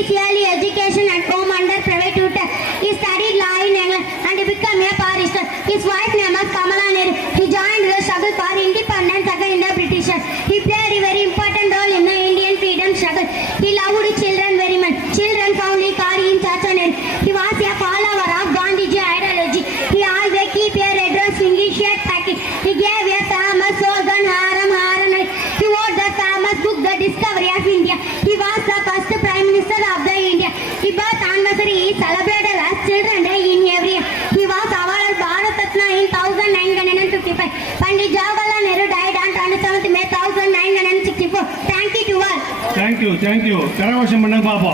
his early education at home under private tutor. He studied law in England and he became a barrister. His wife name was Kamala Nehru. He joined the struggle for independence against the Britishers. He played a very important role in the Indian freedom struggle. He loved children very much. Children found Kari in Chacha Nehru. He was a follower of Gandhiji ideology. He always keep a red rose singing shirt packet. He gave a famous slogan, Haram Haram. He wrote the famous book, The Discovery of India. He was the first Prime Minister of the India. His birth anniversary is celebrated as Children's Day in every year. He was awarded Bharat Ratna in 1955. Pandit Jawaharlal Nehru died on 27th May 1964. Thank you to all. Thank you ಕರವಶ ಮಣ್ಣ ಪಾಪ